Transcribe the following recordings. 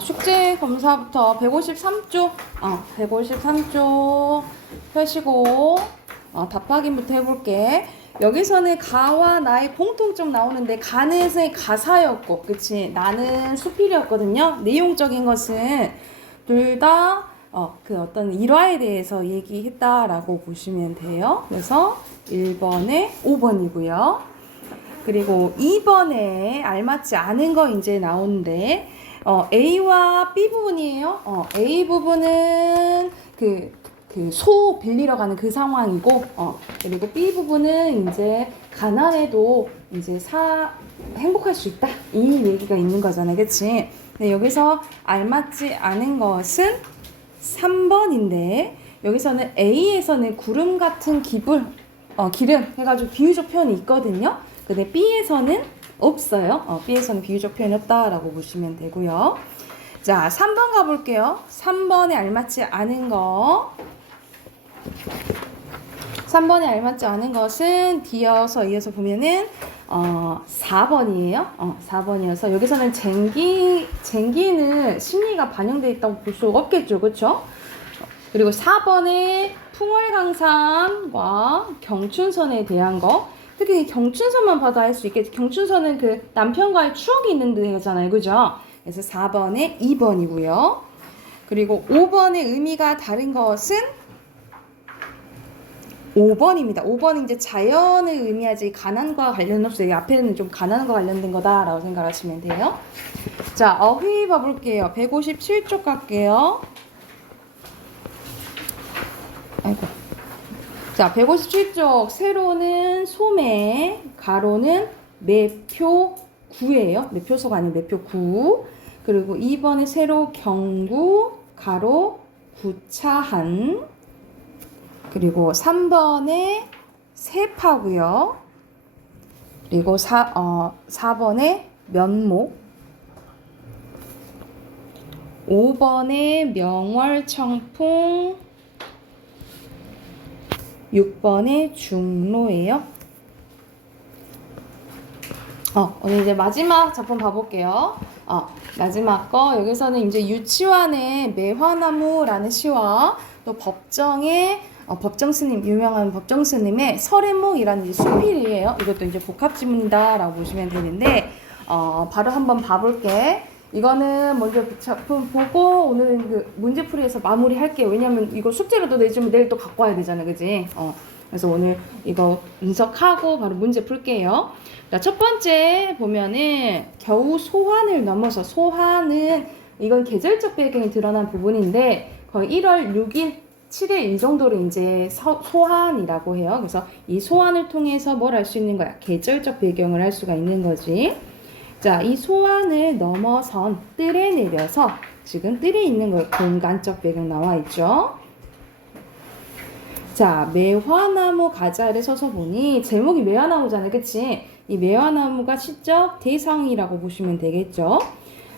숙제 검사부터 153쪽, 153쪽 펴시고 답 확인부터 해볼게. 여기서는 가와 나의 공통점 나오는데 가는 가사였고, 그치? 나는 수필이었거든요. 내용적인 것은 둘 다 그 어떤 일화에 대해서 얘기했다라고 보시면 돼요. 그래서 1번에 5번이고요. 그리고 2번에 알맞지 않은 거 이제 나오는데 A와 B 부분이에요. A 부분은 소 빌리러 가는 그 상황이고, 그리고 B 부분은 이제 가난해도 이제 행복할 수 있다. 이 얘기가 있는 거잖아요. 그치? 근데 여기서 알맞지 않은 것은 3번인데, 여기서는 A에서는 구름 같은 기름 해가지고 비유적 표현이 있거든요. 근데 B에서는 없어요. B에서는 비유적 표현이 없다라고 보시면 되고요. 자, 3번 가볼게요. 3번에 알맞지 않은 거. 3번에 알맞지 않은 것은 이어서 보면은 4번이에요. 4번이어서 여기서는 쟁기는 심리가 반영되어 있다고 볼 수가 없겠죠. 그렇죠? 그리고 4번에 풍월강산과 경춘선에 대한 거. 특히 경춘선만 봐도 알 수 있겠지. 경춘선은 그 남편과의 추억이 있는 데잖아요. 그죠? 그래서 4번에 2번이고요. 그리고 5번의 의미가 다른 것은 5번입니다. 5번은 이제 자연을 의미하지 가난과 관련 없어요. 앞에는 좀 가난과 관련된 거다라고 생각하시면 돼요. 자, 어휘 봐볼게요. 157쪽 갈게요. 아이고. 자, 157쪽 세로는 소매, 가로는 매표구예요. 매표소가 아니고 매표구. 그리고 2번에 세로 경구, 가로 구차한. 그리고 3번에 세파고요. 그리고 4번에 면목. 5번에 명월청풍. 6번에 중로예요. 오늘 이제 마지막 작품 봐볼게요. 마지막 거 여기서는 이제 유치원의 매화나무라는 시와 또 법정의 법정 스님, 유명한 법정 스님의 설해몽이라는 이제 수필이에요. 이것도 이제 복합 지문이다라고 보시면 되는데 바로 한번 봐볼게. 이거는 먼저 작품 보고 오늘은 그 문제풀이에서 마무리할게요. 왜냐면 이거 숙제로도 내주면 내일 또 갖고 와야 되잖아, 그지? 그래서 오늘 이거 분석하고 바로 문제 풀게요. 자, 첫 번째 보면은 겨우 소환을 넘어서, 소환은 이건 계절적 배경이 드러난 부분인데 거의 1월 6일 7일 이 정도를 이제 소환이라고 해요. 그래서 이 소환을 통해서 뭘 할 수 있는 거야? 계절적 배경을 할 수가 있는 거지. 자, 이 소환을 넘어선 뜰에 내려서, 지금 뜰에 있는 거예요. 공간적 배경 나와 있죠. 자, 매화나무 가자를 서서 보니 제목이 매화나무잖아요. 그치? 이 매화나무가 시적 대상이라고 보시면 되겠죠.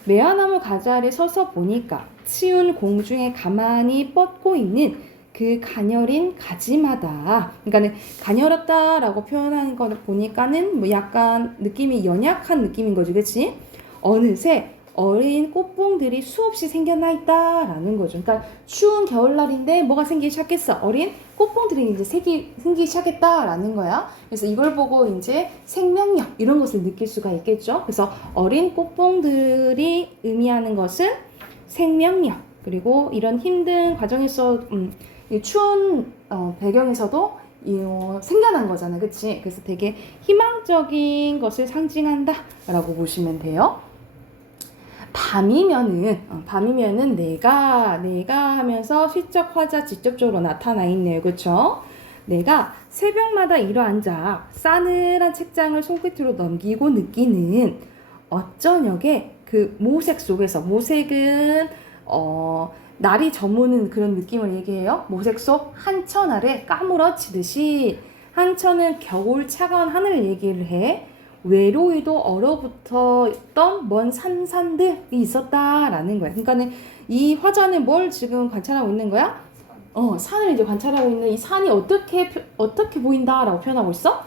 매화나무 가자를 서서 보니까 치운 공중에 가만히 뻗고 있는 그 가녀린 가지마다, 그러니까는 가녀렸다라고 표현하는 거 보니까는 뭐 약간 느낌이 연약한 느낌인 거지, 그치? 어느새 어린 꽃봉들이 수없이 생겨나 있다라는 거죠. 그러니까 추운 겨울날인데 뭐가 생기기 시작했어? 어린 꽃봉들이 이제 생기기 시작했다라는 거야. 그래서 이걸 보고 이제 생명력 이런 것을 느낄 수가 있겠죠. 그래서 어린 꽃봉들이 의미하는 것은 생명력, 그리고 이런 힘든 과정에서 이 추운 배경에서도 생겨난 거잖아, 그치? 그래서 되게 희망적인 것을 상징한다라고 보시면 돼요. 밤이면은 내가 하면서 시적 화자 직접적으로 나타나 있네요, 그쵸? 내가 새벽마다 일어앉아 싸늘한 책장을 손끝으로 넘기고 느끼는 어쩌녁의 그 모색 속에서, 모색은 날이 저무는 그런 느낌을 얘기해요. 모색 속 한천 아래 까무러치듯이, 한천은 겨울 차가운 하늘을 얘기를 해. 외로이도 얼어붙어 있던 먼 산들이 있었다라는 거야. 그러니까는 이 화자는 뭘 지금 관찰하고 있는 거야? 산을 이제 관찰하고 있는, 이 산이 어떻게 보인다라고 표현하고 있어?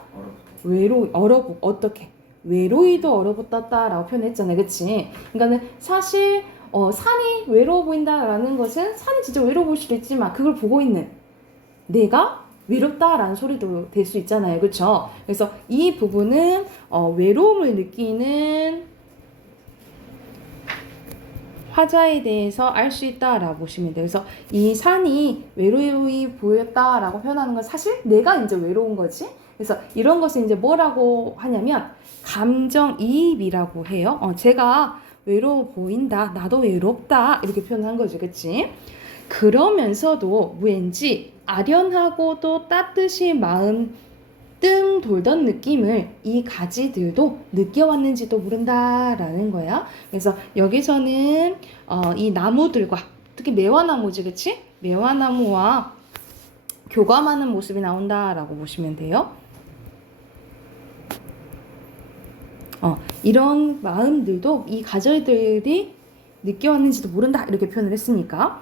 어떻게? 외로이도 얼어붙었다라고 표현했잖아요. 그치? 그러니까는 사실 산이 외로워 보인다라는 것은 산이 진짜 외로워 보일 수도 있지만 그걸 보고 있는 내가 외롭다라는 소리도 될 수 있잖아요. 그렇죠? 그래서 이 부분은 외로움을 느끼는 화자에 대해서 알 수 있다라고 보시면 돼요. 그래서 이 산이 외로이 보였다라고 표현하는 건 사실 내가 이제 외로운 거지. 그래서 이런 것을 이제 뭐라고 하냐면 감정이입이라고 해요. 제가 외로워 보인다. 나도 외롭다. 이렇게 표현한 거죠. 그치? 그러면서도 왠지 아련하고도 따뜻이 마음 뜸 돌던 느낌을 이 가지들도 느껴왔는지도 모른다라는 거야. 그래서 여기서는 이 나무들과 특히 매화나무지, 그치? 매화나무와 교감하는 모습이 나온다라고 보시면 돼요. 이런 마음들도 이 가지들이 느껴왔는지도 모른다 이렇게 표현을 했으니까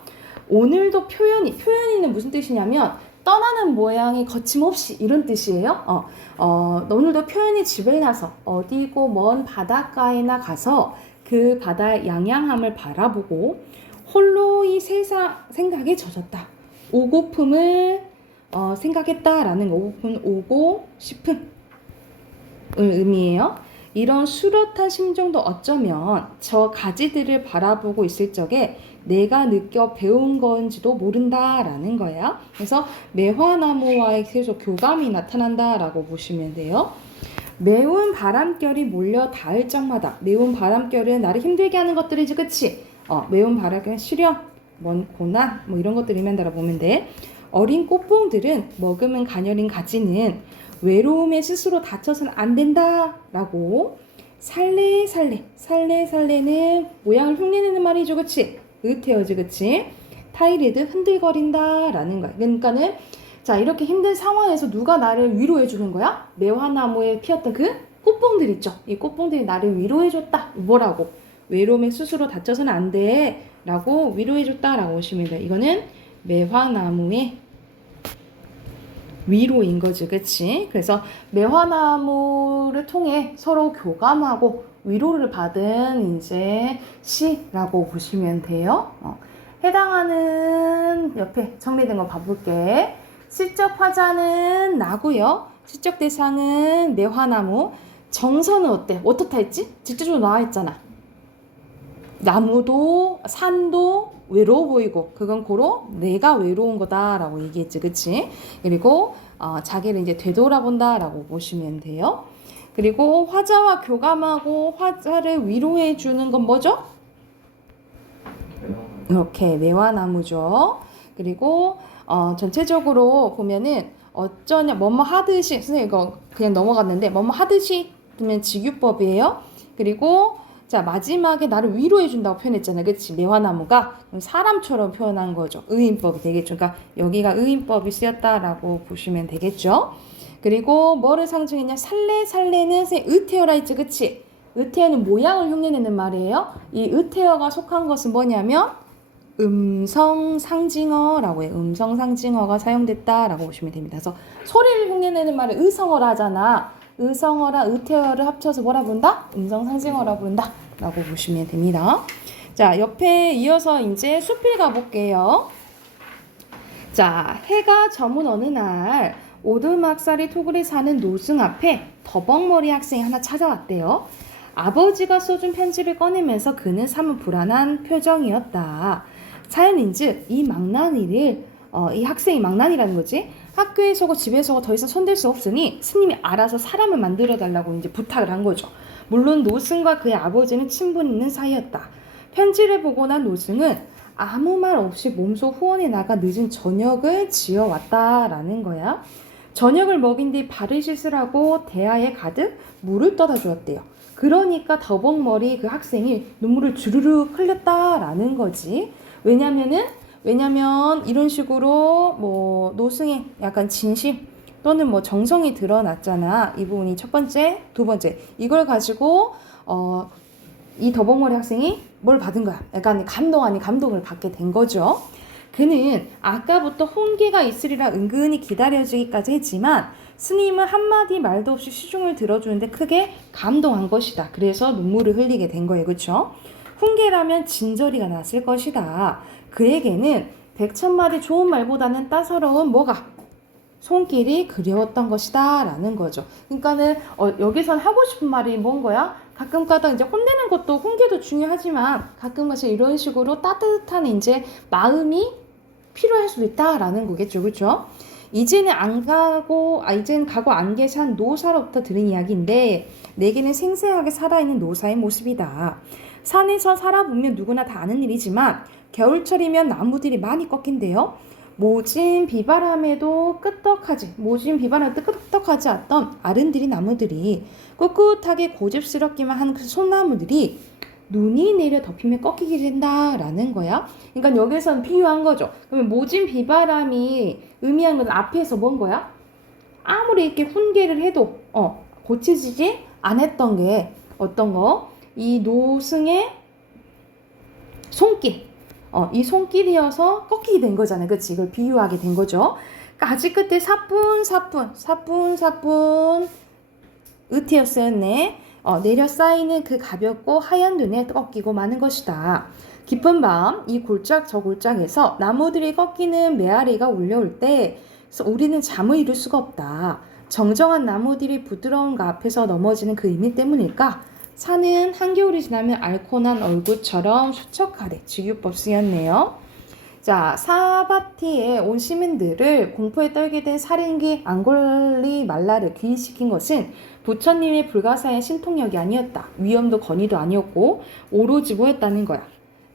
오늘도 표현이는 무슨 뜻이냐면 떠나는 모양이 거침없이 이런 뜻이에요. 오늘도 표현이 집을 나서 어디고 먼 바닷가에나 가서 그 바다의 양양함을 바라보고 홀로 이 세상 생각에 젖었다. 오고픔을 생각했다라는 오고픔 오고 싶음을 의미해요. 이런 수렷한 심정도 어쩌면 저 가지들을 바라보고 있을 적에 내가 느껴 배운 건지도 모른다라는 거야. 그래서 매화나무와의 계속 교감이 나타난다라고 보시면 돼요. 매운 바람결이 몰려 닿을 적마다 매운 바람결은 나를 힘들게 하는 것들이지, 그치? 매운 바람결, 시련, 먼 고난 뭐 이런 것들 의미한다라고 보면 돼. 어린 꽃봉들은 머금은 가녀린 가지는 외로움에 스스로 다쳐서는 안 된다라고 살래살래는 모양을 흉내내는 말이죠, 그치? 으태어지, 그치? 타이레드 흔들거린다라는 거야. 그러니까는 자, 이렇게 힘든 상황에서 누가 나를 위로해 주는 거야? 매화나무에 피었던 그 꽃봉들 있죠? 이 꽃봉들이 나를 위로해 줬다. 뭐라고? 외로움에 스스로 다쳐서는 안 돼 라고 위로해 줬다라고 보시면 돼요. 이거는 매화나무의 위로인 거지, 그치? 그래서 매화나무를 통해 서로 교감하고 위로를 받은 이제 시라고 보시면 돼요. 해당하는 옆에 정리된 거 봐볼게. 시적 화자는 나고요. 시적 대상은 매화나무. 정서는 어때? 어떻다 했지? 직접적으로 나와 있잖아. 나무도 산도 외로워 보이고 그건 고로 내가 외로운 거다라고 얘기했지, 그치? 그리고 자기를 이제 되돌아본다라고 보시면 돼요. 그리고 화자와 교감하고 화자를 위로해 주는 건 뭐죠? 이렇게 매화나무죠. 그리고 전체적으로 보면은 어쩌냐 뭐뭐 하듯이 선생님 이거 그냥 넘어갔는데 뭐뭐 하듯이 그러면 직유법이에요. 그리고 자 마지막에 나를 위로해 준다고 표현했잖아요. 그치? 매화나무가 사람처럼 표현한 거죠. 의인법이 되겠죠. 그러니까 여기가 의인법이 쓰였다라고 보시면 되겠죠. 그리고 뭐를 상징했냐? 살래는 으태어라 했지, 그치? 으태어는 모양을 흉내내는 말이에요. 이 으태어가 속한 것은 뭐냐면 음성상징어라고 해요. 음성상징어가 사용됐다라고 보시면 됩니다. 그래서 소리를 흉내내는 말을 의성어라 하잖아. 의성어라 으태어를 합쳐서 뭐라 부른다? 음성상징어라 부른다 라고 보시면 됩니다. 자, 옆에 이어서 이제 수필 가볼게요. 자, 해가 저문 어느 날 오두막살이 토굴에 사는 노승 앞에 더벅머리 학생이 하나 찾아왔대요. 아버지가 써준 편지를 꺼내면서 그는 사뭇 불안한 표정이었다. 사연인즉 이 망나니를 이 학생이 망나니라는 거지. 학교에서고 집에서고 더 이상 손댈 수 없으니 스님이 알아서 사람을 만들어 달라고 이제 부탁을 한 거죠. 물론 노승과 그의 아버지는 친분 있는 사이였다. 편지를 보고 난 노승은 아무 말 없이 몸소 후원에 나가 늦은 저녁을 지어왔다라는 거야. 저녁을 먹인 뒤 발을 씻으라고 대야에 가득 물을 떠다 주었대요. 그러니까 더벅머리 그 학생이 눈물을 주르륵 흘렸다라는 거지. 왜냐면 이런 식으로 뭐 노승의 약간 진심 또는 뭐 정성이 드러났잖아. 이 부분이 첫 번째, 두 번째. 이걸 가지고 이 더벅머리 학생이 뭘 받은 거야. 약간 감동 아닌 감동을 받게 된 거죠. 그는 아까부터 훈계가 있으리라 은근히 기다려주기까지 했지만 스님은 한마디 말도 없이 시중을 들어주는데 크게 감동한 것이다. 그래서 눈물을 흘리게 된 거예요. 그렇죠? 훈계라면 진저리가 났을 것이다. 그에게는 백천마디 좋은 말보다는 따사로운 뭐가? 손길이 그리웠던 것이다 라는 거죠. 그러니까는 여기선 하고 싶은 말이 뭔 거야? 가끔가다 이제 혼내는 것도 훈계도 중요하지만 가끔가다 이런 식으로 따뜻한 이제 마음이 필요할 수도 있다라는 거겠죠. 그렇죠? 이제는 가고 안 계산 노사로부터 들은 이야기인데 내게는 생생하게 살아있는 노사의 모습이다. 산에서 살아보면 누구나 다 아는 일이지만 겨울철이면 나무들이 많이 꺾인대요. 모진 비바람에도 끄떡하지 않던 아른드리 나무들이 꿋꿋하게 고집스럽기만 한 그 소나무들이 눈이 내려 덮이면 꺾이게 된다라는 거야. 그러니까 여기선 비유한 거죠. 그러면 모진 비바람이 의미한 건 앞에서 뭔 거야? 아무리 이렇게 훈계를 해도 고쳐지지 않았던 게 어떤 거? 이 노승의 손길. 이 손길이어서 꺾이게 된 거잖아요. 그치? 이걸 비유하게 된 거죠. 가지 끝에 사뿐사뿐 으티었었네. 내려 쌓이는 그 가볍고 하얀 눈에 꺾이고 마는 것이다. 깊은 밤 이 골짜 저 골짜기에서 나무들이 꺾이는 메아리가 울려올 때 우리는 잠을 이룰 수가 없다. 정정한 나무들이 부드러운 그 앞에서 넘어지는 그 의미 때문일까? 산은 한겨울이 지나면 앓고난 얼굴처럼 수척하되 직유법 쓰였네요. 자, 사바티에 온 시민들을 공포에 떨게 된 살인귀 앙골리 말라를 귀인시킨 것은 부처님의 불가사의 신통력이 아니었다. 위엄도 권위도 아니었고 오로지 뭐였다는 거야?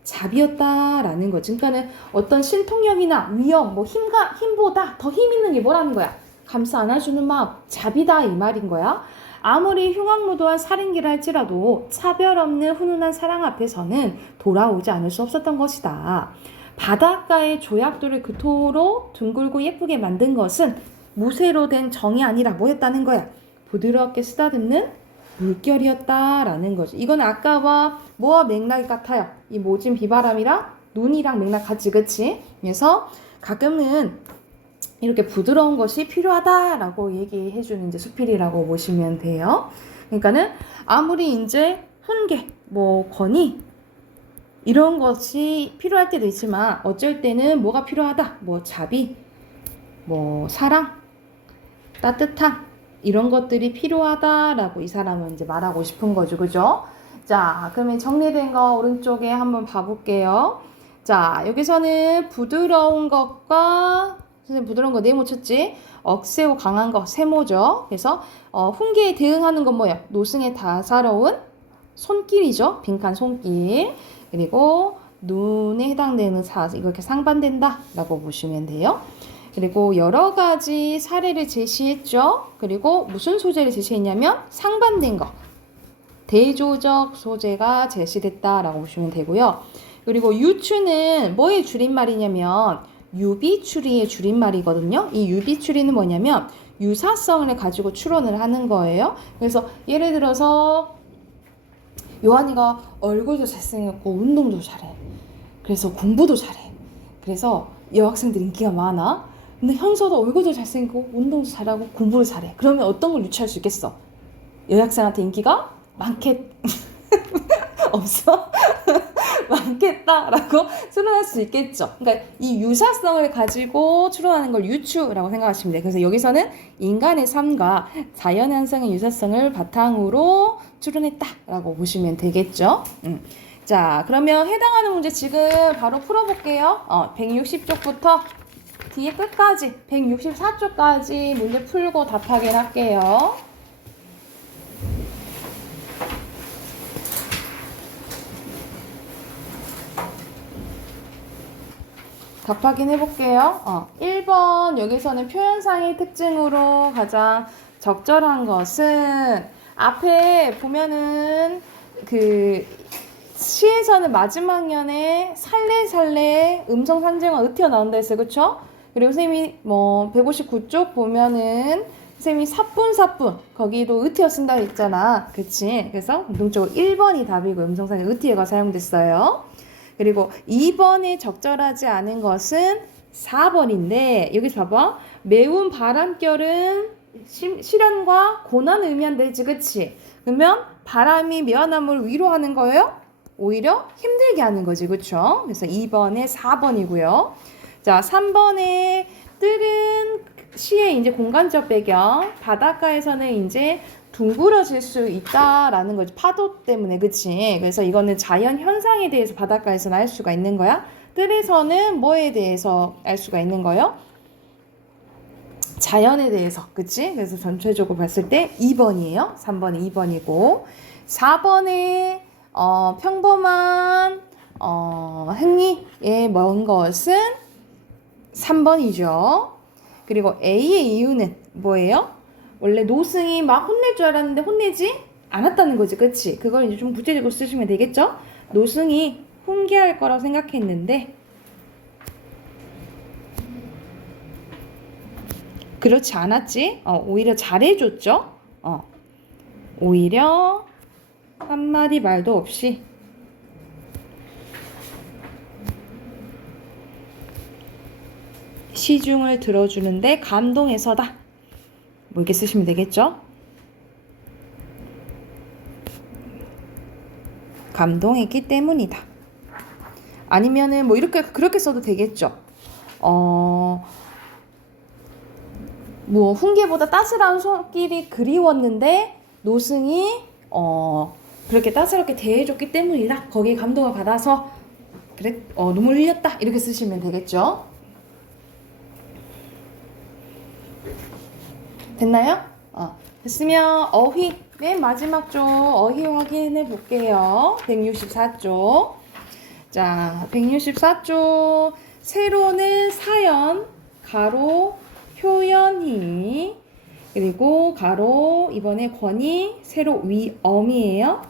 잡이었다라는 거지. 그러니까는 어떤 신통력이나 위엄, 힘보다 더 힘 있는 게 뭐라는 거야? 감싸 안아주는 마음, 잡이다 이 말인 거야. 아무리 흉악무도한 살인기를 할지라도 차별 없는 훈훈한 사랑 앞에서는 돌아오지 않을 수 없었던 것이다. 바닷가의 조약돌을 그토록 둥글고 예쁘게 만든 것은 무쇠로 된 정이 아니라 뭐였다는 거야? 부드럽게 쓰다듬는 물결이었다라는 거지. 이건 아까와 뭐와 맥락이 같아요? 이 모진 비바람이랑 눈이랑 맥락 같지, 그치? 그래서 가끔은 이렇게 부드러운 것이 필요하다라고 얘기해주는 이제 수필이라고 보시면 돼요. 그러니까는 아무리 이제 훈계, 권위 이런 것이 필요할 때도 있지만 어쩔 때는 뭐가 필요하다, 자비, 사랑, 따뜻함 이런 것들이 필요하다라고 이 사람은 이제 말하고 싶은 거죠, 그죠? 자, 그러면 정리된 거 오른쪽에 한번 봐볼게요. 자, 여기서는 부드러운 것과 선생님 부드러운 거 네 못 쳤지? 억세고 강한 거 세모죠. 그래서 훈계에 대응하는 건 뭐예요? 노승의 다사로운 손길이죠. 빈칸 손길. 그리고 눈에 해당되는 이렇게 상반된다 라고 보시면 돼요. 그리고 여러 가지 사례를 제시했죠. 그리고 무슨 소재를 제시했냐면 상반된 거. 대조적 소재가 제시됐다라고 보시면 되고요. 그리고 유추는 뭐의 줄임말이냐면 유비추리의 줄임말이거든요. 이 유비추리는 뭐냐면 유사성을 가지고 추론을 하는 거예요. 그래서 예를 들어서 요한이가 얼굴도 잘생겼고 운동도 잘해. 그래서 공부도 잘해. 그래서 여학생들 인기가 많아. 근데 형서도 얼굴도 잘생기고 운동도 잘하고 공부를 잘해. 그러면 어떤 걸 유추할 수 있겠어? 여학생한테 인기가 많겠... 없어? 많겠다라고 추론할 수 있겠죠. 그러니까 이 유사성을 가지고 추론하는 걸 유추라고 생각하시면 돼요. 그래서 여기서는 인간의 삶과 자연현상의 유사성을 바탕으로 추론했다라고 보시면 되겠죠. 자, 그러면 해당하는 문제 지금 바로 풀어볼게요. 160쪽부터 뒤에 끝까지 164쪽까지 문제 풀고 답하긴 할게요. 답 확인해 볼게요. 1번 여기서는 표현상의 특징으로 가장 적절한 것은 앞에 보면은 그 시에서는 마지막 년에 살래살래 음성 상징어 으티어 나온다 했어요. 그쵸? 그리고 선생님이 159쪽 보면은 선생님이 사뿐사뿐 거기도 으티어 쓴다 했잖아. 그치? 그래서 공통적으로 1번이 답이고 음성 상징 으티어가 사용됐어요. 그리고 2번에 적절하지 않은 것은 4번인데 여기서 봐봐. 매운 바람결은 시련과 고난을 의미한다지, 그치? 그러면 바람이 미안함을 위로하는 거예요? 오히려 힘들게 하는 거지, 그쵸? 그래서 2번에 4번이고요. 자, 3번에 뜰은 시의 이제 공간적 배경, 바닷가에서는 이제 둥그러질 수 있다라는 거지. 파도 때문에, 그치? 그래서 이거는 자연 현상에 대해서 바닷가에서는 알 수가 있는 거야. 뜰에서는 뭐에 대해서 알 수가 있는 거예요? 자연에 대해서, 그치? 그래서 전체적으로 봤을 때 2번이에요. 3번이 2번이고 4번에 평범한 행위에 먼 것은 3번이죠. 그리고 A의 이유는 뭐예요? 원래 노승이 막 혼낼 줄 알았는데 혼내지 않았다는 거지, 그치? 그걸 이제 좀 구체적으로 쓰시면 되겠죠? 노승이 훈계할 거라고 생각했는데 그렇지 않았지? 오히려 잘해줬죠? 오히려 한마디 말도 없이 시중을 들어주는데 감동해서다. 뭐 이렇게 쓰시면 되겠죠? 감동했기 때문이다. 아니면은 뭐 이렇게 그렇게 써도 되겠죠? 뭐 훈계보다 따스러운 손길이 그리웠는데 노승이 그렇게 따스럽게 대해줬기 때문이다. 거기에 감동을 받아서 그래 눈물 흘렸다. 이렇게 쓰시면 되겠죠? 됐나요? 됐으면 어휘 맨 마지막 쪽 어휘 확인해 볼게요. 164쪽. 자, 164쪽 세로는 사연 가로 효연이 그리고 가로 이번에 권이 세로 위엄이에요.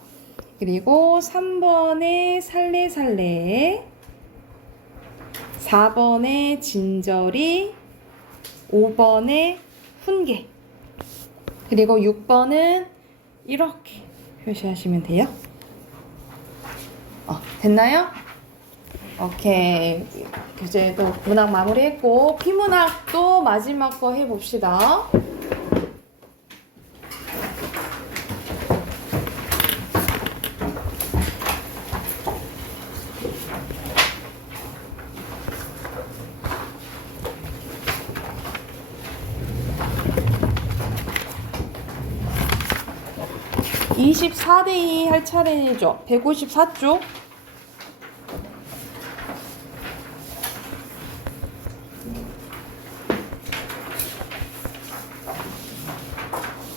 그리고 3번에 살래살래 4번에 진저리 5번에 훈계 그리고 6번은 이렇게 표시하시면 돼요. 됐나요? 오케이. 교재도 문학 마무리했고 비문학도 마지막 거 해봅시다. (24대2) 할 차례죠. 154쪽.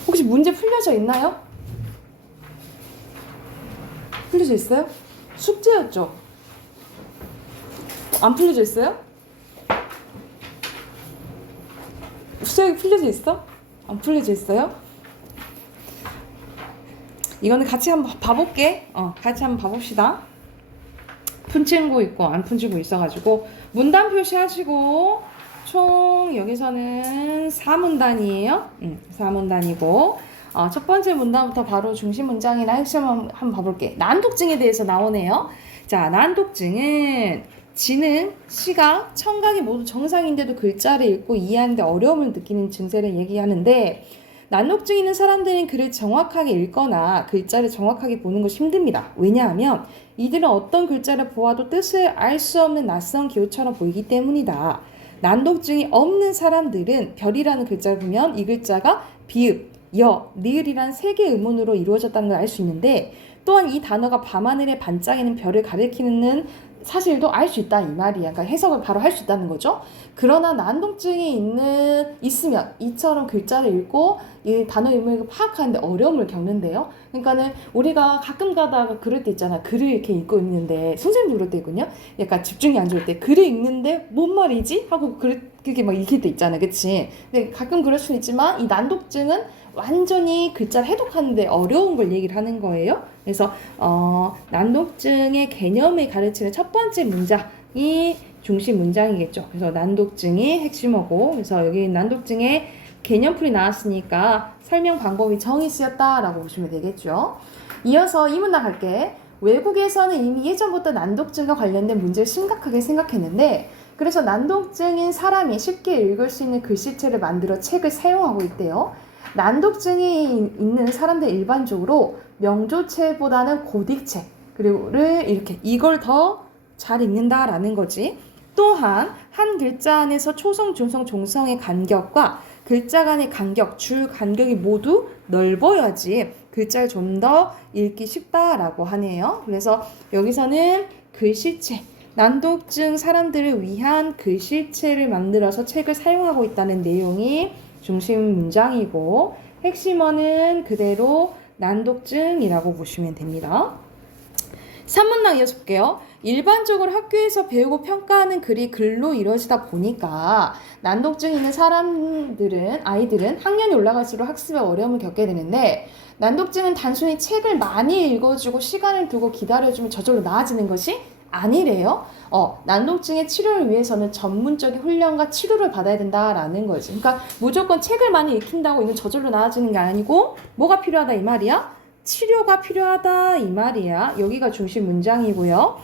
혹시 문제 풀려져 있나요? 풀려져 있어요? 숙제였죠? 안 풀려져 있어요? 수학이 풀려져 있어? 안 풀려져 있어요? 이거는 같이 한번 봐볼게. 같이 한번 봐봅시다. 푼 친구 있고 안 푼 친구 있어가지고 문단 표시하시고 총 여기서는 4문단이에요. 4문단이고 첫 번째 문단부터 바로 중심 문장이나 핵심 한번 봐볼게. 난독증에 대해서 나오네요. 자, 난독증은 지능, 시각, 청각이 모두 정상인데도 글자를 읽고 이해하는데 어려움을 느끼는 증세를 얘기하는데 난독증 있는 사람들은 글을 정확하게 읽거나 글자를 정확하게 보는 것이 힘듭니다. 왜냐하면 이들은 어떤 글자를 보아도 뜻을 알 수 없는 낯선 기호처럼 보이기 때문이다. 난독증이 없는 사람들은 별이라는 글자를 보면 이 글자가 비읍, 여, 니을이란 세 개의 음운으로 이루어졌다는 걸 알 수 있는데 또한 이 단어가 밤하늘에 반짝이는 별을 가리키는 사실도 알 수 있다 이 말이야. 그러니까 해석을 바로 할 수 있다는 거죠. 그러나 난독증이 있으면 이처럼 글자를 읽고 이 단어 의미를 파악하는데 어려움을 겪는데요. 그러니까는 우리가 가끔 가다가 그럴 때 있잖아. 글을 이렇게 읽고 있는데 선생님도 그럴 때 있거든요. 약간 집중이 안 좋을 때 글을 읽는데 뭔 말이지? 하고 그게 막 읽힐 때 있잖아. 그치? 근데 가끔 그럴 수는 있지만 이 난독증은 완전히 글자를 해독하는데 어려운 걸 얘기를 하는 거예요. 그래서 난독증의 개념을 가르치는 첫 번째 문장이 중심 문장이겠죠. 그래서 난독증이 핵심어고 그래서 여기 난독증의 개념풀이 나왔으니까 설명 방법이 정의 쓰였다라고 보시면 되겠죠. 이어서 이 문장 갈게. 외국에서는 이미 예전부터 난독증과 관련된 문제를 심각하게 생각했는데 그래서 난독증인 사람이 쉽게 읽을 수 있는 글씨체를 만들어 책을 사용하고 있대요. 난독증이 있는 사람들 일반적으로 명조체보다는 고딕체 그리고를 이렇게 이걸 더 잘 읽는다라는 거지. 또한 한 글자 안에서 초성, 중성, 종성의 간격과 글자 간의 간격, 줄 간격이 모두 넓어야지 글자를 좀 더 읽기 쉽다라고 하네요. 그래서 여기서는 글씨체, 난독증 사람들을 위한 글씨체를 만들어서 책을 사용하고 있다는 내용이 중심 문장이고 핵심어는 그대로 난독증이라고 보시면 됩니다. 3문장 이어서 볼게요. 일반적으로 학교에서 배우고 평가하는 글이 글로 이루어지다 보니까 난독증 있는 아이들은 학년이 올라갈수록 학습에 어려움을 겪게 되는데 난독증은 단순히 책을 많이 읽어주고 시간을 두고 기다려주면 저절로 나아지는 것이 아니래요. 난독증의 치료를 위해서는 전문적인 훈련과 치료를 받아야 된다라는 거지. 그러니까 무조건 책을 많이 읽힌다고 이건 저절로 나아지는 게 아니고 뭐가 필요하다 이 말이야? 치료가 필요하다 이 말이야. 여기가 중심 문장이고요.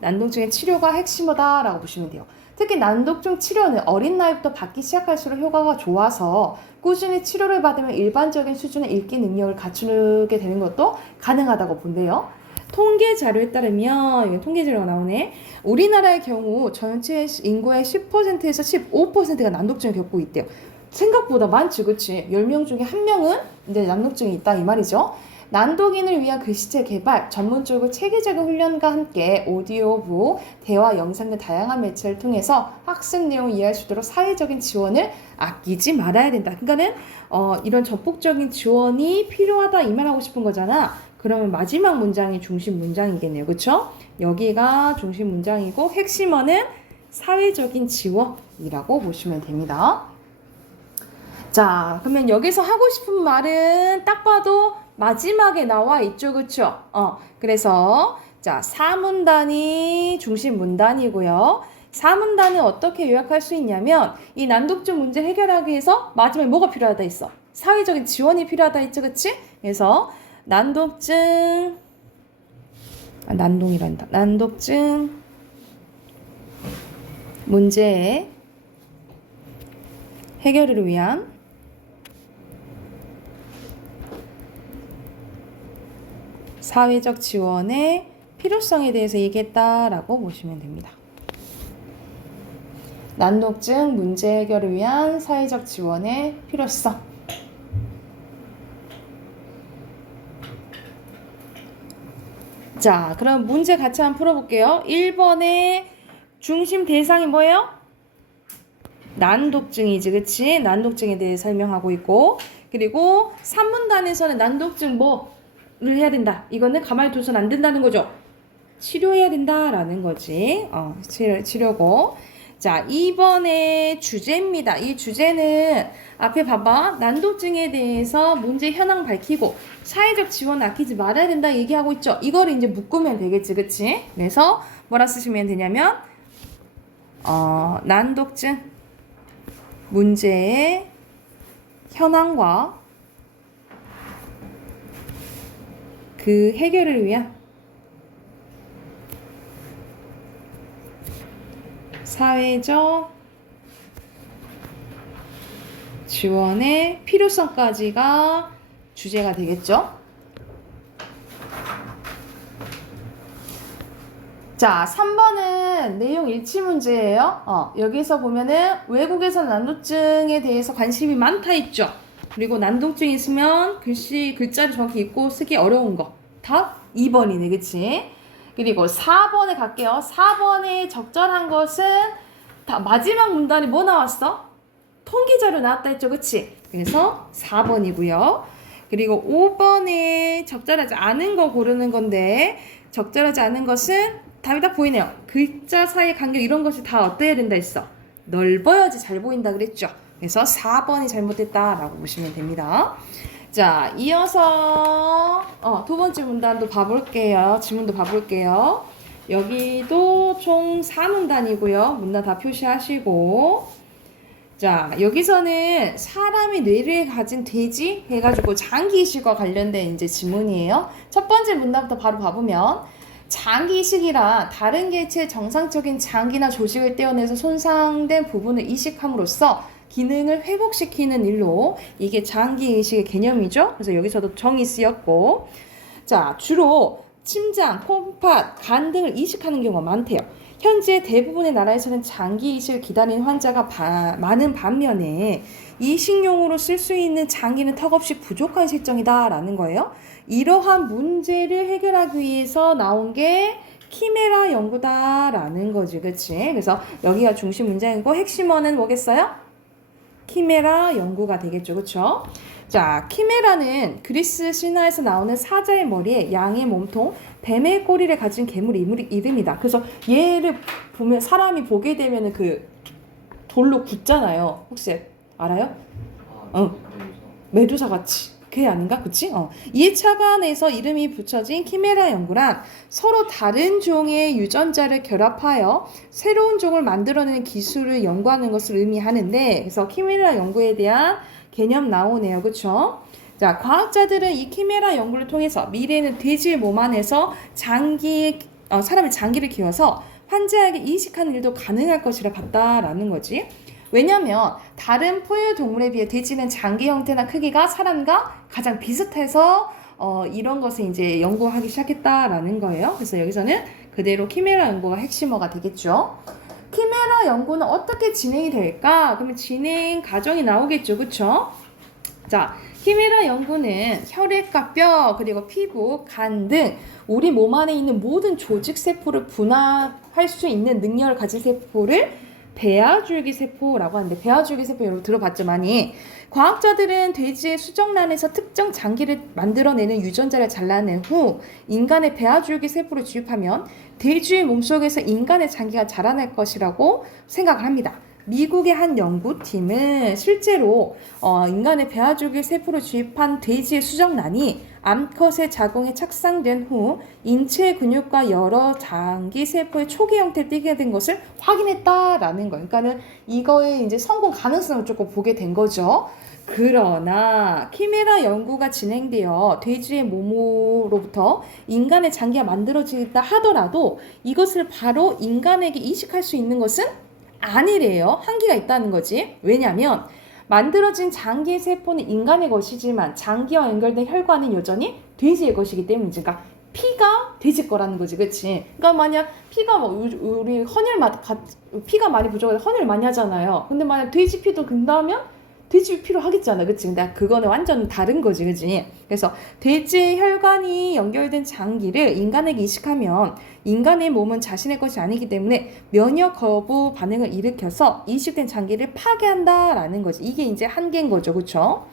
난독증의 치료가 핵심이다라고 보시면 돼요. 특히 난독증 치료는 어린 나이부터 받기 시작할수록 효과가 좋아서 꾸준히 치료를 받으면 일반적인 수준의 읽기 능력을 갖추게 되는 것도 가능하다고 본대요. 통계 자료에 따르면 이건 통계 자료가 나오네. 우리나라의 경우 전체 인구의 10%에서 15%가 난독증을 겪고 있대요. 생각보다 많지, 그치? 10명 중에 1명은 이제 난독증이 있다 이 말이죠. 난독인을 위한 글씨체 개발, 전문적으로 체계적인 훈련과 함께 오디오북, 대화, 영상 등 다양한 매체를 통해서 학습 내용을 이해할 수 있도록 사회적인 지원을 아끼지 말아야 된다. 그러니까는 이런 전폭적인 지원이 필요하다 이 말하고 싶은 거잖아. 그러면 마지막 문장이 중심 문장이겠네요. 그쵸? 여기가 중심 문장이고 핵심어는 사회적인 지원이라고 보시면 됩니다. 자, 그러면 여기서 하고 싶은 말은 딱 봐도 마지막에 나와 있죠. 그쵸? 그래서 자, 4문단이 중심 문단이고요. 4문단은 어떻게 요약할 수 있냐면 이 난독증 문제 해결하기 위해서 마지막에 뭐가 필요하다 했어? 사회적인 지원이 필요하다 했죠. 그치? 그래서 난독증 문제의 해결을 위한 사회적 지원의 필요성에 대해서 얘기했다라고 보시면 됩니다. 난독증 문제 해결을 위한 사회적 지원의 필요성. 자, 그럼 문제 같이 한번 풀어볼게요. 1번의 중심 대상이 뭐예요? 난독증이지, 그치? 난독증에 대해 설명하고 있고, 그리고 3문단에서는 난독증 뭐를 해야 된다. 이거는 가만히 둬서는 안 된다는 거죠. 치료해야 된다라는 거지. 치료고. 자, 2번의 주제입니다. 이 주제는 앞에 봐봐. 난독증에 대해서 문제 현황 밝히고 사회적 지원 아끼지 말아야 된다 얘기하고 있죠. 이거를 이제 묶으면 되겠지, 그치? 그래서 뭐라 쓰시면 되냐면 난독증 문제의 현황과 그 해결을 위한 사회적 지원의 필요성까지가 주제가 되겠죠. 자, 3번은 내용 일치 문제예요. 여기서 보면은 외국에서 난독증에 대해서 관심이 많다 했죠. 그리고 난독증이 있으면 글자를 정확히 읽고 쓰기 어려운 거. 답 2번이네, 그치? 그리고 4번에 갈게요. 4번에 적절한 것은 다 마지막 문단이 뭐 나왔어? 통계자료 나왔다 했죠, 그치? 그래서 4번이고요. 그리고 5번에 적절하지 않은 거 고르는 건데 적절하지 않은 것은 답이 딱 보이네요. 글자 사이 간격 이런 것이 다 어때야 된다 했어? 넓어야지 잘 보인다 그랬죠. 그래서 4번이 잘못됐다라고 보시면 됩니다. 자, 이어서 두 번째 문단도 봐볼게요. 지문도 봐볼게요. 여기도 총 4문단이고요. 문단 다 표시하시고, 자, 여기서는 사람이 뇌를 가진 돼지 해가지고 장기이식과 관련된 이제 지문이에요. 첫 번째 문단부터 바로 봐보면 장기이식이란 다른 개체의 정상적인 장기나 조직을 떼어내서 손상된 부분을 이식함으로써 기능을 회복시키는 일로 이게 장기이식의 개념이죠. 그래서 여기서도 정이 쓰였고, 자, 주로 침장, 콩팥, 간 등을 이식하는 경우가 많대요. 현재 대부분의 나라에서는 장기 이식을 기다리는 환자가 많은 반면에 이식용으로 쓸 수 있는 장기는 턱없이 부족한 실정이다라는 거예요. 이러한 문제를 해결하기 위해서 나온 게 키메라 연구다라는 거지, 그치? 그래서 여기가 중심 문장이고 핵심어는 뭐겠어요? 키메라 연구가 되겠죠, 그쵸? 자, 키메라는 그리스 신화에서 나오는 사자의 머리에 양의 몸통, 뱀의 꼬리를 가진 괴물 이름이다. 그래서 얘를 보면 사람이 보게 되면 그 돌로 굽잖아요. 혹시 알아요? 메두사 같이. 그게 아닌가? 그치? 이 차관에서 이름이 붙여진 키메라 연구란 서로 다른 종의 유전자를 결합하여 새로운 종을 만들어내는 기술을 연구하는 것을 의미하는데, 그래서 키메라 연구에 대한 개념 나오네요. 그쵸? 자, 과학자들은 이 키메라 연구를 통해서 미래에는 돼지의 몸 안에서 사람의 장기를 키워서 환자에게 이식하는 일도 가능할 것이라 봤다라는 거지. 왜냐면 다른 포유 동물에 비해 돼지는 장기 형태나 크기가 사람과 가장 비슷해서 이런 것을 이제 연구하기 시작했다라는 거예요. 그래서 여기서는 그대로 키메라 연구가 핵심어가 되겠죠. 키메라 연구는 어떻게 진행이 될까? 그러면 진행 과정이 나오겠죠. 그쵸? 자, 키메라 연구는 혈액과 뼈, 그리고 피부, 간 등 우리 몸 안에 있는 모든 조직 세포를 분화할 수 있는 능력을 가진 세포를 배아줄기 세포라고 하는데, 배아줄기 세포 여러분 들어봤죠 많이? 과학자들은 돼지의 수정란에서 특정 장기를 만들어내는 유전자를 잘라낸 후 인간의 배아줄기 세포를 주입하면 돼지의 몸속에서 인간의 장기가 자라날 것이라고 생각을 합니다. 미국의 한 연구팀은 실제로 인간의 배아줄기 세포를 주입한 돼지의 수정란이 암컷의 자궁에 착상된 후 인체 근육과 여러 장기 세포의 초기 형태를 띠게 된 것을 확인했다라는 거예요. 그러니까는 이거의 이제 성공 가능성을 조금 보게 된 거죠. 그러나 키메라 연구가 진행되어 돼지의 몸으로부터 인간의 장기가 만들어지다 하더라도 이것을 바로 인간에게 이식할 수 있는 것은 아니래요. 한계가 있다는 거지. 왜냐하면 만들어진 장기 세포는 인간의 것이지만 장기와 연결된 혈관은 여전히 돼지의 것이기 때문이지. 그러니까 피가 돼지 거라는 거지, 그렇지? 그러니까 만약 피가 우리 피가 많이 부족해서 헌혈 많이 하잖아요. 근데 만약 돼지 피도 근다면 돼지 피로 하겠잖아, 그치? 근데 그거는 완전 다른 거지, 그치? 그래서 돼지 혈관이 연결된 장기를 인간에게 이식하면 인간의 몸은 자신의 것이 아니기 때문에 면역 거부 반응을 일으켜서 이식된 장기를 파괴한다라는 거지. 이게 이제 한계인 거죠, 그쵸?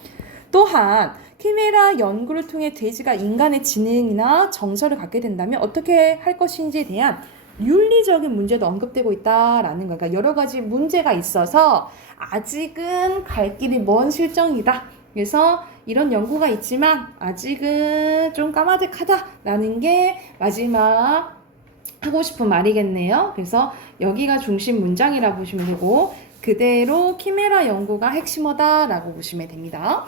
또한 키메라 연구를 통해 돼지가 인간의 지능이나 정서를 갖게 된다면 어떻게 할 것인지에 대한 윤리적인 문제도 언급되고 있다라는 거야. 그러니까 여러 가지 문제가 있어서 아직은 갈 길이 먼 실정이다. 그래서 이런 연구가 있지만 아직은 좀 까마득하다라는 게 마지막 하고 싶은 말이겠네요. 그래서 여기가 중심 문장이라고 보시면 되고 그대로 키메라 연구가 핵심어다라고 보시면 됩니다.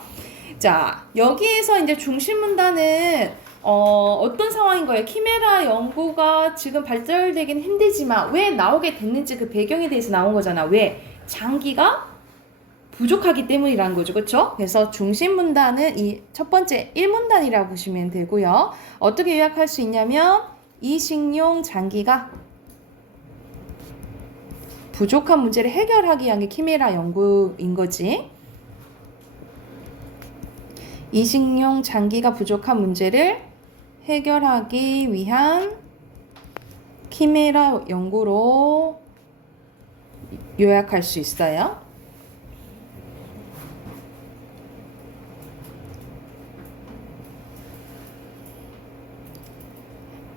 자, 여기에서 이제 중심 문단은 어떤 상황인 거예요? 키메라 연구가 지금 발달되긴 힘들지만 왜 나오게 됐는지 그 배경에 대해서 나온 거잖아. 왜? 장기가 부족하기 때문이라는 거죠. 그렇죠? 그래서 중심 문단은 이 첫 번째 1문단이라고 보시면 되고요. 어떻게 요약할 수 있냐면 이식용 장기가 부족한 문제를 해결하기 위한 게 키메라 연구인 거지. 이식용 장기가 부족한 문제를 해결하기 위한 키메라 연구로 요약할 수 있어요.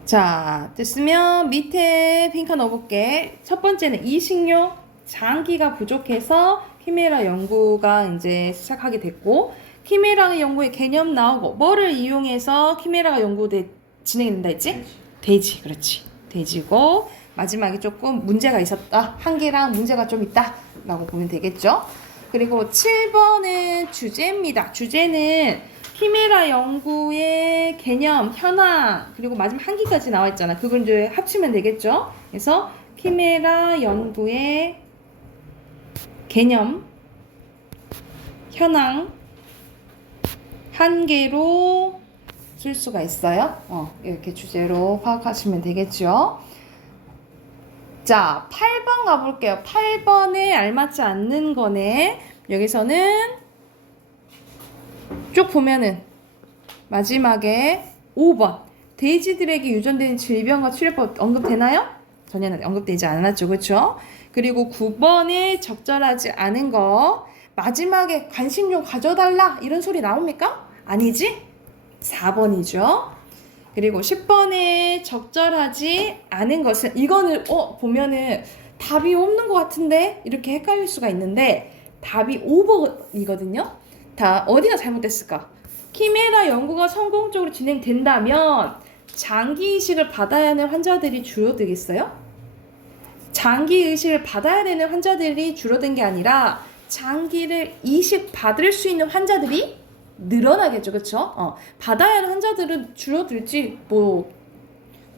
자, 됐으면 밑에 핑크 넣어볼게. 첫 번째는 이식용 장기가 부족해서 키메라 연구가 이제 시작하게 됐고, 키메라 연구의 개념 나오고, 뭐를 이용해서 키메라가 진행된다 했지? 돼지, 그렇지. 돼지고, 마지막에 조금 문제가 있었다. 한계랑 문제가 좀 있다. 라고 보면 되겠죠? 그리고 7번은 주제입니다. 주제는 키메라 연구의 개념, 현황, 그리고 마지막 한기까지 나와 있잖아. 그걸 이제 합치면 되겠죠? 그래서 키메라 연구의 개념, 현황, 한계로 쓸 수가 있어요. 이렇게 주제로 파악하시면 되겠죠? 자, 8번 가볼게요. 8번에 알맞지 않는 거네. 여기서는 쭉 보면은 마지막에 5번 돼지들에게 유전되는 질병과 치료법 언급되나요? 전혀 언급되지 않았죠. 그렇죠? 그리고 9번에 적절하지 않은 거 마지막에 관심 좀 가져달라 이런 소리 나옵니까? 아니지? 4번이죠. 그리고 10번에 적절하지 않은 것은 이거는 보면은 답이 없는 것 같은데 이렇게 헷갈릴 수가 있는데 답이 5번이거든요. 다 어디가 잘못됐을까? 키메라 연구가 성공적으로 진행된다면 장기 이식을 받아야 하는 환자들이 줄어들겠어요? 장기 이식을 받아야 되는 환자들이 줄어든 게 아니라 장기를 이식 받을 수 있는 환자들이 늘어나겠죠. 그쵸? 받아야 하는 환자들은 줄어들지 뭐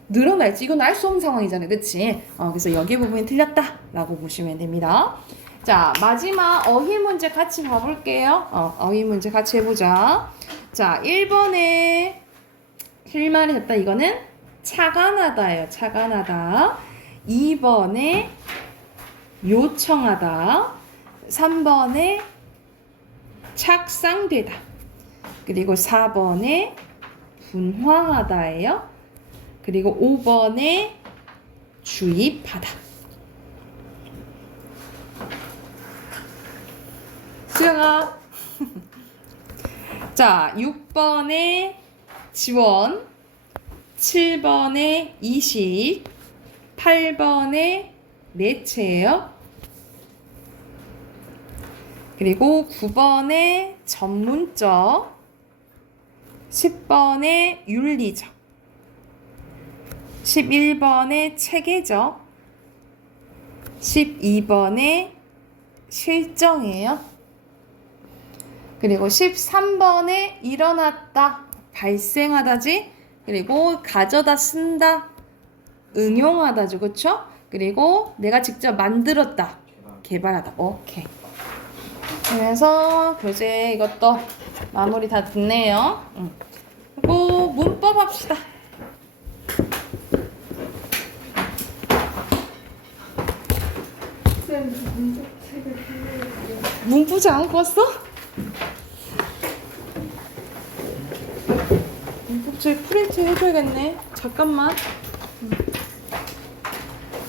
늘어날지 이건 알 수 없는 상황이잖아요. 그치? 그래서 여기 부분이 틀렸다 라고 보시면 됩니다. 자, 마지막 어휘 문제 같이 봐볼게요. 어휘 문제 같이 해보자. 자, 1번에 실말이 됐다. 이거는 차관하다예요. 차관하다. 2번에 요청하다. 3번에 착상되다. 그리고 4번에 분화하다예요. 그리고 5번에 주입하다. 수영아. 자, 6번에 지원, 7번에 이식, 8번에 매체예요. 그리고 9번에 전문적, 10번에 윤리적, 11번에 체계적, 12번에 실정이에요. 그리고 13번에 일어났다, 발생하다지. 그리고 가져다 쓴다, 응용하다죠. 그쵸? 그리고 내가 직접 만들었다, 개발하다. 오케이. 그래서 교재 이것도 마무리 다 됐네요. 그리고 문법 합시다. 문부지 안 봤어? 문법책 프린트 해줘야겠네. 잠깐만.